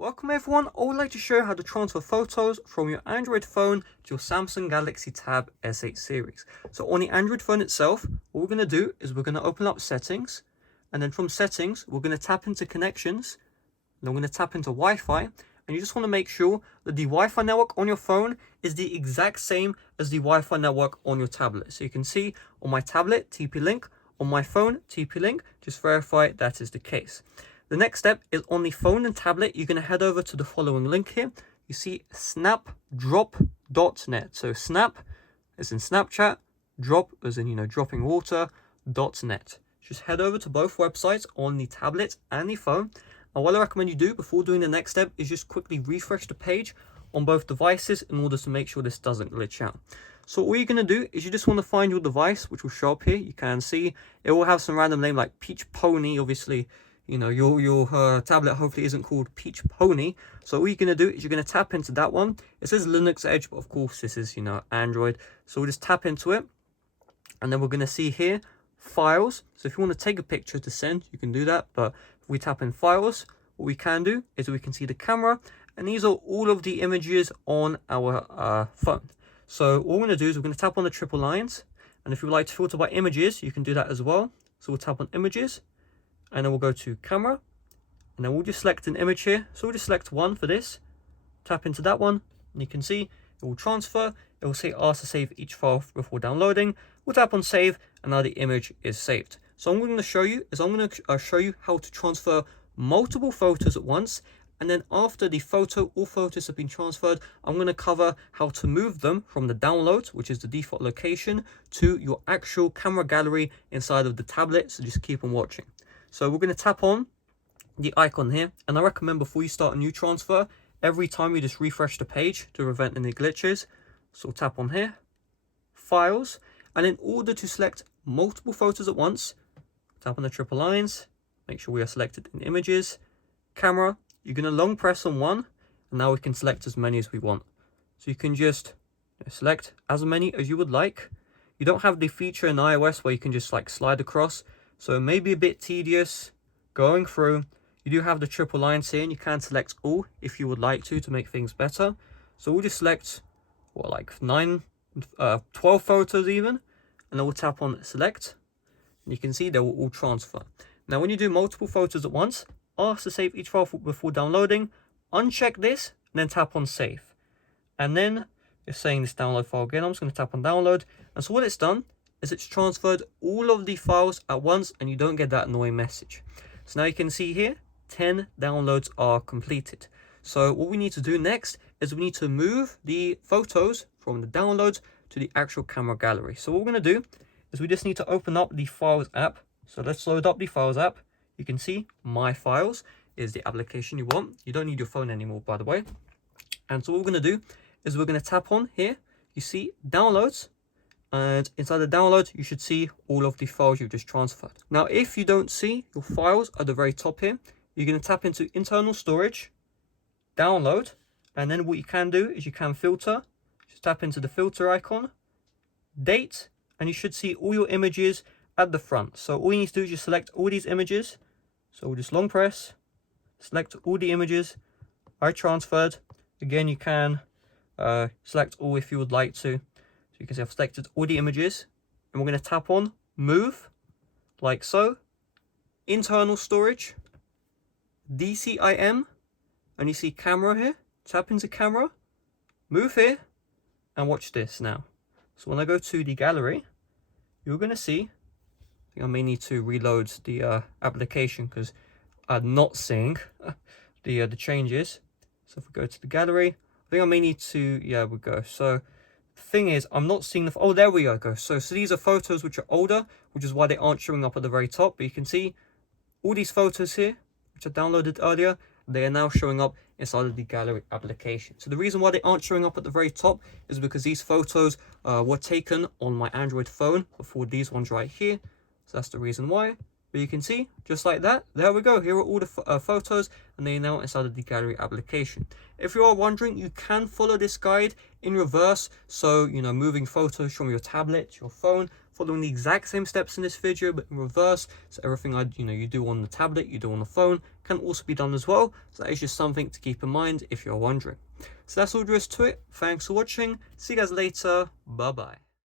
Welcome everyone, I would like to show you how to transfer photos from your Android phone to your Samsung Galaxy Tab S8 series. So on the Android phone itself, what we're going to do is we're going to open up settings, and then from settings, we're going to tap into connections, and then we're going to tap into Wi-Fi, and you just want to make sure that the Wi-Fi network on your phone is the exact same as the Wi-Fi network on your tablet. So you can see on my tablet, TP-Link, on my phone, TP-Link, just verify that is the case. The next step is on the phone and tablet, you're going to head over to the following link here. You see snapdrop.net. So snap as in Snapchat, drop as in, dropping water.net. Just head over to both websites on the tablet and the phone. And what I recommend you do before doing the next step is just quickly refresh the page on both devices in order to make sure this doesn't glitch out. So all you're going to do is you just want to find your device, which will show up here. You can see it will have some random name like Peach Pony, obviously. Your tablet hopefully isn't called Peach Pony. So all you're going to do is you're going to tap into that one. It says Linux Edge, but of course this is, Android. So we'll just tap into it. And then we're going to see here, files. So if you want to take a picture to send, you can do that. But if we tap in files, what we can do is we can see the camera. And these are all of the images on our phone. So what we're going to do is we're going to tap on the triple lines. And if you would like to filter by images, you can do that as well. So we'll tap on images. And then we'll go to camera, and then we'll just select an image here. So we'll just select one for this, tap into that one, and you can see it will transfer. It will say ask to save each file before downloading. We'll tap on save, and now the image is saved. So I'm going to show you show you how to transfer multiple photos at once, and then after the all photos have been transferred, I'm going to cover how to move them from the downloads, which is the default location, to your actual camera gallery inside of the tablet. So just keep on watching. So we're going to tap on the icon here, and I recommend before you start a new transfer, every time you just refresh the page to prevent any glitches. So we'll tap on here, files, and in order to select multiple photos at once, tap on the triple lines, make sure we are selected in images, camera, you're going to long press on one, and now we can select as many as we want. So you can just select as many as you would like. You don't have the feature in iOS where you can just slide across. So it may be a bit tedious going through. You do have the triple lines here, and you can select all if you would like to make things better. So we'll just select, 12 photos even, and then we'll tap on select. And you can see they will all transfer. Now when you do multiple photos at once, ask to save each file before downloading, uncheck this, and then tap on save. And then it's saying this download file again. I'm just going to tap on download. And so what it's done is it's transferred all of the files at once, and you don't get that annoying message. So now you can see here 10 downloads are completed. So what we need to do next is we need to move the photos from the downloads to the actual camera gallery. So what we're going to do is we just need to open up the Files app. So let's load up the Files app. You can see My Files is the application you want. You don't need your phone anymore, by the way. And so what we're going to do is we're going to tap on here. You see Downloads. And inside the download, you should see all of the files you've just transferred. Now, if you don't see your files at the very top here, you're going to tap into internal storage, download, and then what you can do is you can filter. Just tap into the filter icon, date, and you should see all your images at the front. So all you need to do is just select all these images. So we'll just long press, select all the images I transferred. Again, you can select all if you would like to. You can see I've selected all the images, and we're going to tap on move, like so, internal storage, DCIM, and you see camera here. Tap into camera, move here, and watch this now. So when I go to the gallery, you're going to see, I think I may need to reload the application because I'm not seeing the changes. So if we go to the gallery, I think I may need to, we go. So thing is, I'm not seeing oh, there we go. So these are photos which are older, which is why they aren't showing up at the very top. But you can see all these photos here, which I downloaded earlier, they are now showing up inside of the gallery application. So the reason why they aren't showing up at the very top is because these photos were taken on my Android phone before these ones right here. So that's the reason why. But you can see, just like that, there we go. Here are all the photos, and they are now inside of the gallery application. If you are wondering, you can follow this guide in reverse. So, moving photos from your tablet to your phone following the exact same steps in this video but in reverse. So everything you do on the tablet, you do on the phone can also be done as well. So that is just something to keep in mind if you're wondering. So that's all there is to it. Thanks for watching. See you guys later. Bye bye.